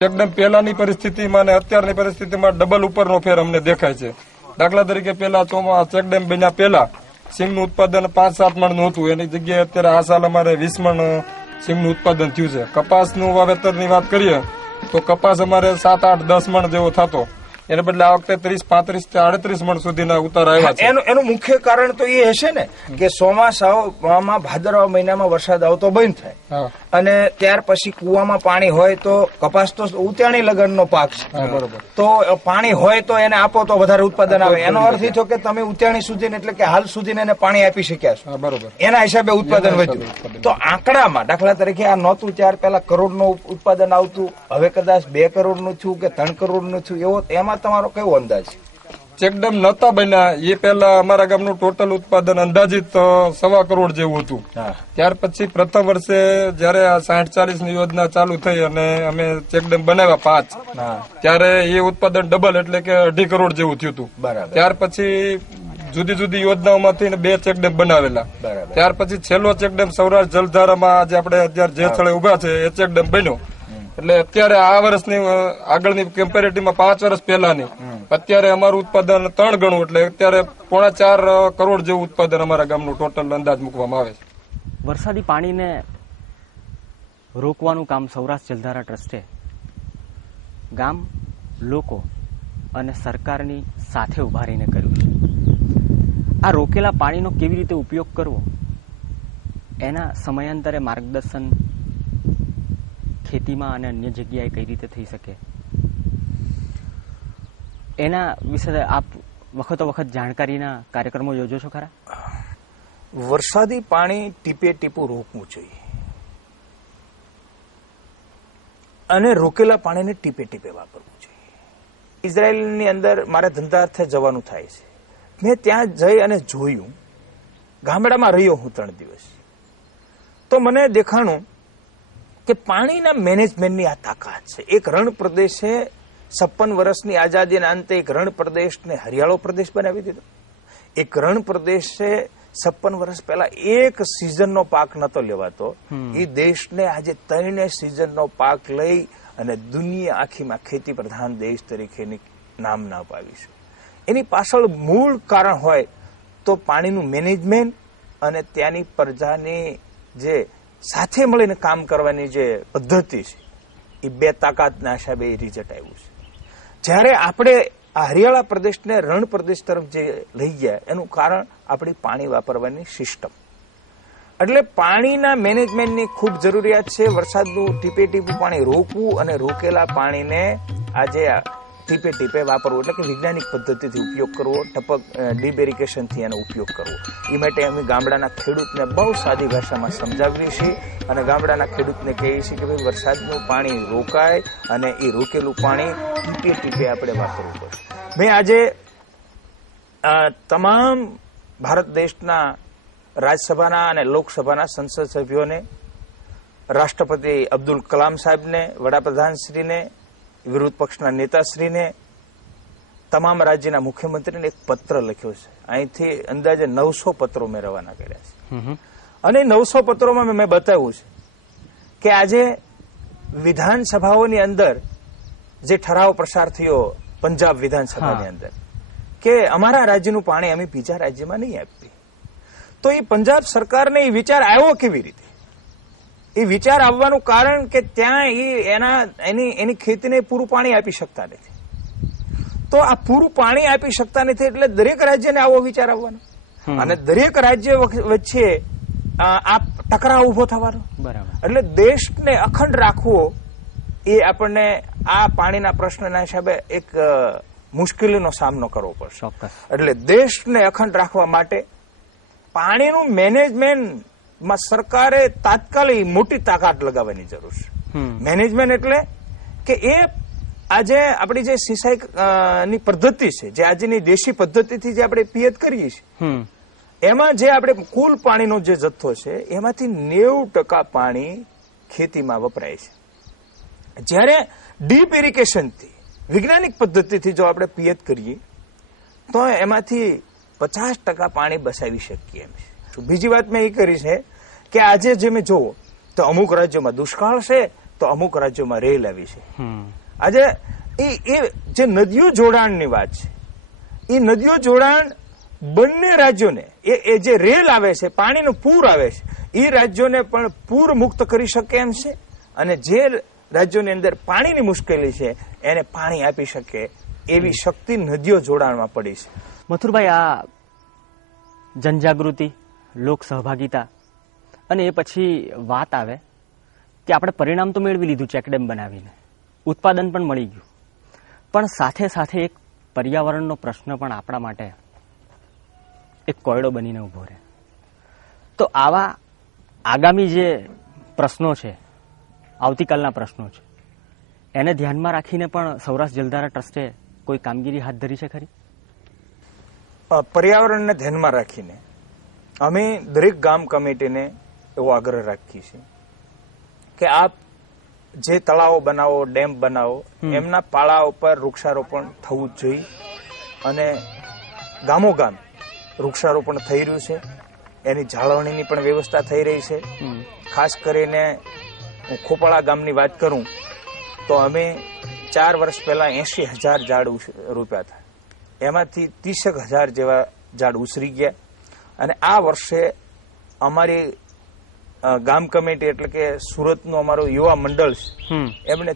એકદમ પહેલાની પરિસ્થિતિમાં અને અત્યારની પરિસ્થિતિમાં ડબલ ઉપરનો ફેર અમને દેખાય છે. દાખલા તરીકે પેલા ચેકડેમ બન્યા પહેલા સિંગનું ઉત્પાદન 5-7 મણનું હતું, એની જગ્યાએ અત્યારે આ સાલ અમારે 20 મણ સિંગનું ઉત્પાદન થયું છે. કપાસનું વાવેતરની વાત કરીએ તો કપાસ અમારે 7-8-10 મણ જેવો થતો, એને બદલે આ વખતે 30-35-38 મણ સુધીના ઉતાર આવ્યા છે. એનું મુખ્ય કારણ તો એ હશે ને કે ચોમાસામાં ભાદરવા મહિનામાં વરસાદ આવતો બંધ થાય અને ત્યાર પછી કુવામાં પાણી હોય તો કપાસ તો ઉત્યાણી લગનનો પાક છે, બરોબર, તો પાણી હોય તો એને આપો તો વધારે ઉત્પાદન આવે. એનો અર્થ એ થયો કે તમે ઉત્યાણી સુધી એટલે કે હાલ સુધી એને પાણી આપી શક્યા છો, બરોબર, એના હિસાબે ઉત્પાદન વધ્યું. તો આંકડામાં દાખલા તરીકે આ નહોતું ત્યાર પેલા કરોડનું ઉત્પાદન આવતું, હવે કદાચ 2 કરોડનું થયું કે 3 કરોડનું થયું, એવો એમાં તમારો કેવો અંદાજ? ચેકડેમ નતા બન્યા એ પેલા અમારા ગામનું ટોટલ ઉત્પાદન અંદાજિત 1.25 કરોડ જેવું હતું. ત્યાર પછી પ્રથમ વર્ષે જયારે આ 60-40 ની યોજના ચાલુ થઈ અને અમે ચેકડેમ બનાવ્યા 5, ત્યારે એ ઉત્પાદન ડબલ એટલે કે 2.5 કરોડ જેવું થયું હતું. ત્યાર પછી જુદી જુદી યોજનાઓમાંથી 2 ચેકડેમ બનાવેલા. ત્યાર પછી છેલ્લો ચેકડેમ સૌરાષ્ટ્ર જલધારામાં આજે આપણે અત્યારે જે સ્થળે ઉભા છે એ ચેકડેમ બન્યો. એટલે અત્યારે આ વર્ષની આગળની કમ્પેરેટિવમાં 5 વર્ષ પહેલાની અત્યારે અમારું ઉત્પાદન 3 ગણું, એટલે અત્યારે 4.5 કરોડ જેવું ઉત્પાદન અમારા ગામનું ટોટલ અંદાજ મૂકવામાં આવે છે. વરસાદી પાણીને રોકવાનું કામ સૌરાષ્ટ્ર જલધારા ટ્રસ્ટે ગામ, લોકો અને સરકારની સાથે ઉભા રહીને કર્યું છે. આ રોકેલા પાણીનો કેવી રીતે ઉપયોગ કરવો એના સમયાંતરે માર્ગદર્શન ખેતીમાં અને અન્ય જગ્યાએ કઈ રીતે થઈ શકે એના વિશે આપ વખતો વખત જાણકારીના કાર્યક્રમો યોજો છો ખરા? વરસાદી પાણી ટીપે ટીપું રોકવું જોઈએ અને રોકેલા પાણીને ટીપે ટીપે વાપરવું જોઈએ. ઇઝરાયલની અંદર મારે ધંધાર્થે જવાનું થાય છે. મેં ત્યાં જઈ અને જોયું, ગામડામાં રહ્યો હું 3 દિવસ, તો મને દેખાણું કે પાણીના મેનેજમેન્ટની આ તાકાત છે. એક રણ પ્રદેશે 56 વર્ષની આઝાદીના અંતે એક રણ પ્રદેશને હરિયાળો પ્રદેશ બનાવી દીધો. એક રણ પ્રદેશે 56 વર્ષ પહેલા એક સિઝનનો પાક નતો લેવાતો, એ દેશને આજે 3 સિઝનનો પાક લઈ અને દુનિયા આખીમાં ખેતી પ્રધાન દેશ તરીકેની નામના અપાવી છે. એની પાછળ મૂળ કારણ હોય તો પાણીનું મેનેજમેન્ટ અને ત્યાંની પ્રજાની જે સાથે મળીને કામ કરવાની જે પદ્ધતિ છે, એ 2 તાકાતના હિસાબે એ રિઝલ્ટ આવ્યું છે. જ્યારે આપણે આ હરિયાળા પ્રદેશને રણ પ્રદેશ તરફ જે લઈ ગયા એનું કારણ આપણી પાણી વાપરવાની સિસ્ટમ. એટલે પાણીના મેનેજમેન્ટની ખૂબ જરૂરિયાત છે. વરસાદનું ટીપે ટીપું પાણી રોકવું અને રોકેલા પાણીને આજે ટીપે ટીપે વાપરવું, એટલે કે વૈજ્ઞાનિક પદ્ધતિથી ઉપયોગ કરવો, ટપક ડીપ ઇરિગેશનથી એનો ઉપયોગ કરવો. એ માટે અમે ગામડાના ખેડૂતને બહુ સાદી ભાષામાં સમજાવીએ છીએ અને ગામડાના ખેડૂતને કહીએ છીએ કે ભાઈ વરસાદનું પાણી રોકાય અને એ રોકેલું પાણી ટીપે ટીપે આપણે વાપરવું પડે. મેં આજે તમામ ભારત દેશના રાજ્યસભાના અને લોકસભાના સંસદ સભ્યોને, રાષ્ટ્રપતિ અબ્દુલ કલામ સાહેબને, વડાપ્રધાનશ્રીને, વિરોધ પક્ષના નેતાશ્રીને, તમામ રાજ્યના મુખ્યમંત્રીને એક પત્ર લખ્યો છે. અહીંથી અંદાજે 900 પત્રો મેં રવાના કર્યા છે અને 900 પત્રોમાં મેં બતાવ્યું છે કે આજે વિધાનસભાઓની અંદર જે ઠરાવ પ્રસાર થયો પંજાબ વિધાનસભાની અંદર કે અમારા રાજ્યનું પાણી અમે બીજા રાજ્યમાં નહીં આપીએ, તો એ પંજાબ સરકારને એ વિચાર આવ્યો કેવી રીતે? એ વિચાર આવવાનું કારણ કે ત્યાં એની ખેતીને પૂરું પાણી આપી શકતા નથી. તો આ પૂરું પાણી આપી શકતા નથી એટલે દરેક રાજ્યને આવો વિચાર આવવાનો અને દરેક રાજ્ય વચ્ચે આ ટકરાવ ઉભો થવાનો. એટલે દેશને અખંડ રાખવો એ આપણને આ પાણીના પ્રશ્નના હિસાબે એક મુશ્કેલીનો સામનો કરવો પડશે. એટલે દેશને અખંડ રાખવા માટે પાણીનું મેનેજમેન્ટ માં સરકારે તાત્કાલિક મોટી તાકાત લગાવવાની જરૂર છે. મેનેજમેન્ટ એટલે કે એ આજે આપણી જે સિંચાઈ ની પદ્ધતિ છે, જે આજની દેશી પદ્ધતિથી જે આપણે પિયત કરીએ છીએ, એમાં જે આપણે કુલ પાણીનો જે જથ્થો છે એમાંથી 90% પાણી ખેતીમાં વપરાય છે. જ્યારે ડીપ ઇરિગેશનથી વૈજ્ઞાનિક પદ્ધતિથી જો આપણે પિયત કરીએ તો એમાંથી 50% પાણી બચાવી શકીએ એમ છે. બીજી વાત મેં એ કરી છે કે આજે જે મેં જોવો તો અમુક રાજ્યોમાં દુષ્કાળ છે તો અમુક રાજ્યોમાં રેલ આવી છે. આજે એ જે નદીઓ જોડાણની વાત છે, એ નદીઓ જોડાણ બંને રાજ્યોને એ જે રેલ આવે છે, પાણીનું પૂર આવે છે, એ રાજ્યોને પણ પૂર મુક્ત કરી શકે એમ છે, અને જે રાજ્યોની અંદર પાણીની મુશ્કેલી છે એને પાણી આપી શકે એવી શક્તિ નદીઓ જોડાણમાં પડી છે. મથુરભાઈ, આ જનજાગૃતિ, લોક સહભાગિતા અને એ પછી વાત આવે કે આપણે પરિણામ તો મેળવી લીધું ચેકડેમ બનાવીને, ઉત્પાદન પણ મળી ગયું, પણ સાથે સાથે એક પર્યાવરણનો પ્રશ્ન પણ આપણા માટે એક કોયડો બનીને ઉભો રહે. તો આવા આગામી જે પ્રશ્નો છે, આવતીકાલના પ્રશ્નો છે, એને ધ્યાનમાં રાખીને પણ સૌરાષ્ટ્ર જલધારા ટ્રસ્ટે કોઈ કામગીરી હાથ ધરી છે ખરી? પર્યાવરણને ધ્યાનમાં રાખીને અમે દરેક ગામ કમિટીને એવો આગ્રહ રાખીએ છીએ કે આપ જે તળાવો બનાવો, ડેમ બનાવો, એમના પાળા ઉપર વૃક્ષારોપણ થવું જ જોઈએ. અને ગામોગામ વૃક્ષારોપણ થઈ રહ્યું છે, એની જાળવણીની પણ વ્યવસ્થા થઈ રહી છે. ખાસ કરીને હું ખોપાળા ગામની વાત કરું તો અમે 4 વર્ષ પહેલા 80,000 ઝાડ રોપ્યા હતા. એમાંથી 30,000 જેવા ઝાડ ઉછરી ગયા. અને આ વર્ષે અમારી ગામ કમિટી એટલે કે સુરતનું અમારું યુવા મંડળ છે, એમણે